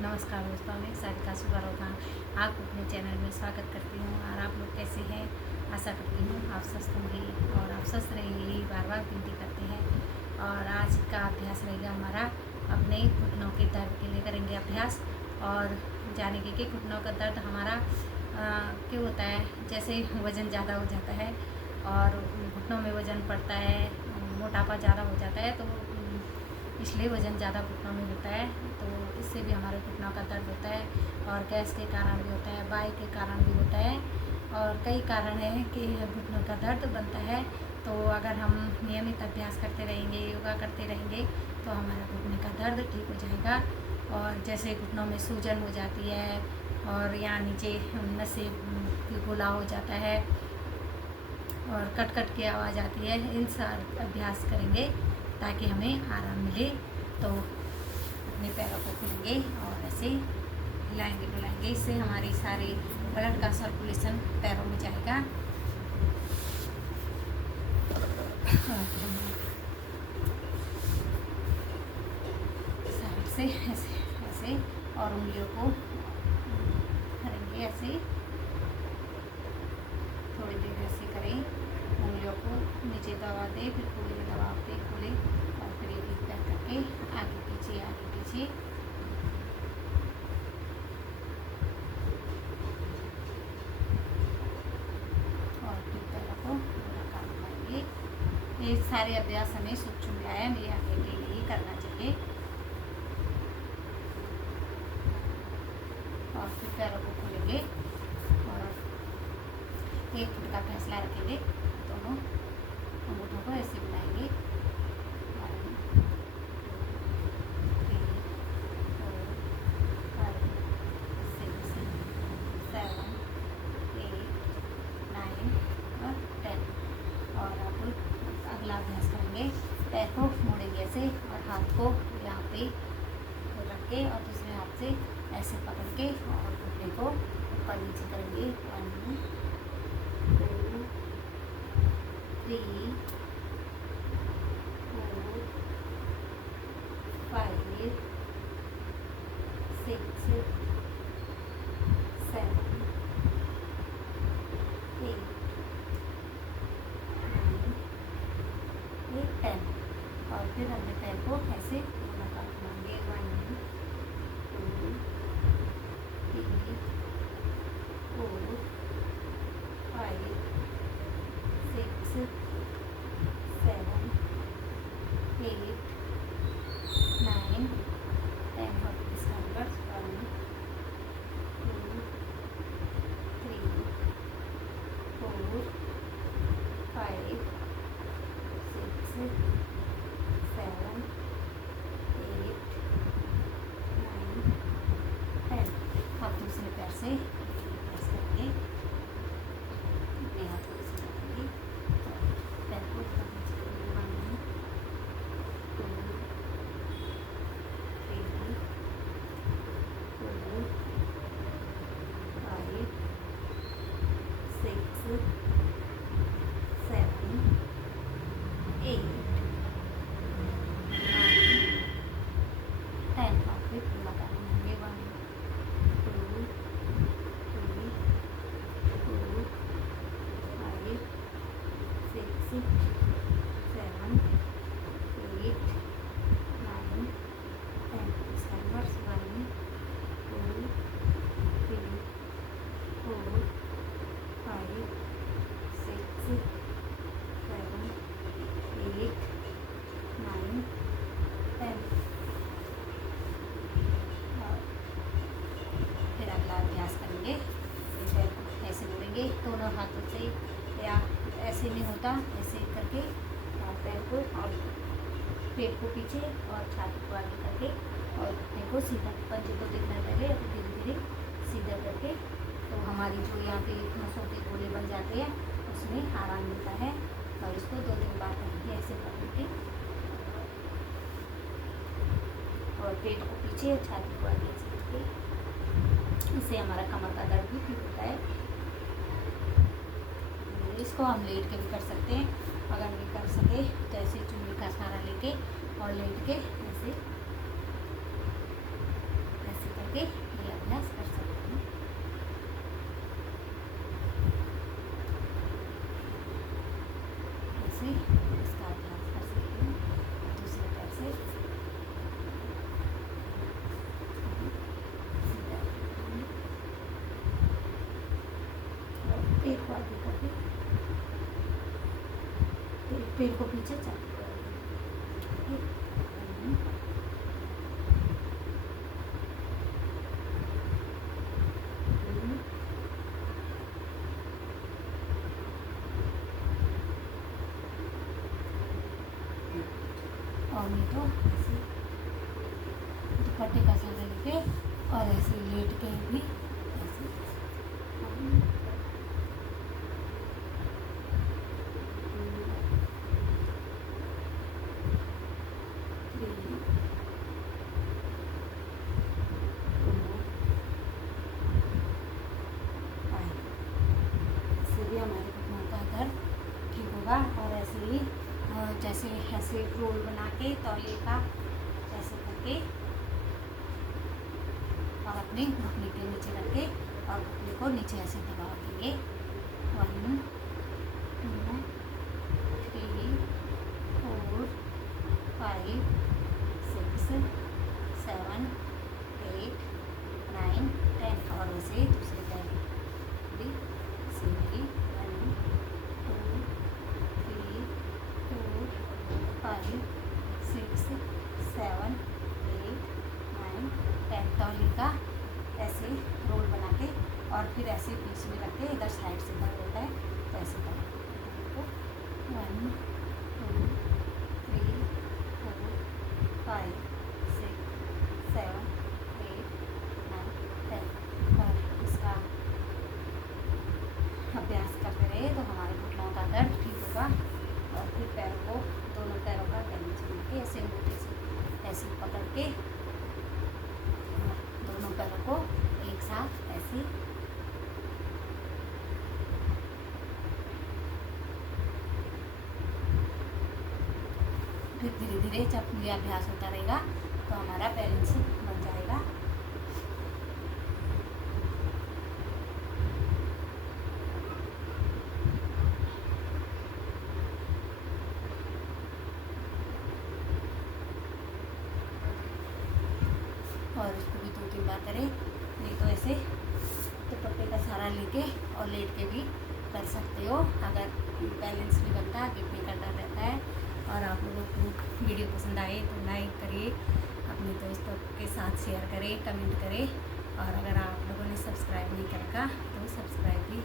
नमस्कार दोस्तों, मैं सारिका सुबारोगा आपको अपने चैनल में स्वागत करती हूँ। और आप लोग कैसे हैं? आशा करती हूँ आप स्वस्थ होंगे और आप स्वस्थ रहेंगे, बार बार विनती करते हैं। और आज का अभ्यास रहेगा हमारा अपने घुटनों के दर्द के लिए करेंगे अभ्यास। और जानेंगे कि घुटनों का दर्द हमारा क्यों होता है। जैसे वज़न ज़्यादा हो जाता है और घुटनों में वज़न पड़ता है, मोटापा ज़्यादा हो जाता है, तो इसलिए वज़न ज़्यादा घुटनों में होता है, तो इससे भी हमारे घुटनों का दर्द होता है। और गैस के कारण भी होता है, वायु के कारण भी होता है, और कई कारण हैं कि घुटनों का दर्द बनता है। तो अगर हम नियमित अभ्यास करते रहेंगे, योगा करते रहेंगे, तो हमारा घुटने का दर्द ठीक हो जाएगा। और जैसे घुटनों में सूजन हो जाती है और यहाँ नीचे नसें घोला हो जाता है और कट कट की आवाज़ आती है, इन सारे अभ्यास करेंगे ताकि हमें आराम मिले। तो अपने पैरों को खोलेंगे और ऐसे हिलाएंगे डुलाएंगे, इससे हमारी सारी ब्लड का सर्कुलेशन पैरों में जाएगा। साइड से ऐसे ऐसे और उंगलियों को करेंगे ऐसे, थोड़ी देर ऐसे करें, उंगलियों को नीचे दबा दे, फिर खोले, दबा दे, खोले, और फिर एक एक पैर करके आगे पीछे आगे पीछे। और फिर पैरों को लगा घुमाएंगे। ये सारे अभ्यास हमें सूक्ष्म व्यायाम ये आगे के लिए करना चाहिए। और फिर पैरों को खोलेंगे और 1 फुट का फैसला रखेंगे, दोनों अंगूठों को ऐसे मिलाएंगे। 1 2 3 4 5 6 7 8 9 और 10। और अब अगला अभ्यास करेंगे, पैर को मोड़ेंगे ऐसे और हाथ को यहाँ पे रख के और दूसरे हाथ से ऐसे पकड़ के और घुटने को ऊपर नीचे करेंगे। 1 2 3 4 5 6 7 8 9 10। और फिर हमने पैर को ऐसे लगातार घुमाएंगे। 1 2 3 4 5 6 7 8 9 10। और इसका नंबर 1 2 3 4 5 6 7 8 9 10। अब दूसरे पैर से प्रेस करके अपने हाथों से लगाएंगे, पैर को ऊपर नीचे करेंगे। 1 2 3 4 5 6 7 8 9 10। और फिर लगाएंगे। 1 2 3 4 5 6 7 8 9 10। इसका नंबर 1 2 3 4 5 6 7 8 9 10। और फिर अगला अभ्यास करेंगे, पैर को ऐसे मोड़ेंगे दोनों हाथों से, या ऐसे नहीं होता ऐसे करके, और पैर को और पेट को पीछे और छाती को आगे करके और घुटने को सीधा, पंजे को देखना पहले और धीरे धीरे सीधा करके। तो हमारी जो यहाँ पे नसों के गोले बन जाते हैं उसमें आराम मिलता है। और इसको 2-3 बार करेंगे ऐसे पकड़ के, और पेट को पीछे और छाती को आगे ऐसे करके। इससे हमारा कमर का दर्द भी ठीक होता है। इसको हम लेट के भी कर सकते हैं, अगर नहीं कर सके तो ऐसे चुन्नी का सहारा लेके और लेट के ऐसे ऐसे करके पैर को पीछे चल। और नहीं तो ऐसे दुपट्टे का सहारा लेके और ऐसे लेट के भी ऐसे भी हमारे घुटनों का दर्द ठीक होगा। और ऐसे ही जैसे ऐसे रोल बना के तौलिए का ऐसे करके और अपने घुटने के नीचे रख के और घुटने को नीचे ऐसे दबा देंगे। 1 2 3 4 5 6 7 8 9 10 और वैसे दूसरे पैर भी सिंपली 1 2 3 4 5 6 7 8 9 10 तौलिए का ऐसे रोल बना के और फिर ऐसे बीच में रख के इधर साइड से दर्द होता है तो ऐसे करें। 1 2 3 4 5 6 7 8 9 10 और इसका अभ्यास करते रहे तो हमारे घुटनों का दर्द ठीक होगा। और फिर पैरों को दोनों पैरों का नीचे लेके ऐसे मोटे से ऐसे पकड़ के दोनों पैरों को एक साथ ऐसे फिर धीरे धीरे जब ये अभ्यास होता रहेगा तो हमारा बैलेंस बन जाएगा। और इसको भी 2-3 बार करें, नहीं तो ऐसे दुपट्टे का सहारा लेके और लेट के भी कर सकते हो। अगर बैलेंस नहीं बनता, गिरने का डर रहता है। और आप लोगों को वीडियो पसंद आए तो लाइक करिए, अपने दोस्तों के साथ शेयर करें, कमेंट करें। और अगर आप लोगों ने सब्सक्राइब नहीं कर रखा तो सब्सक्राइब भी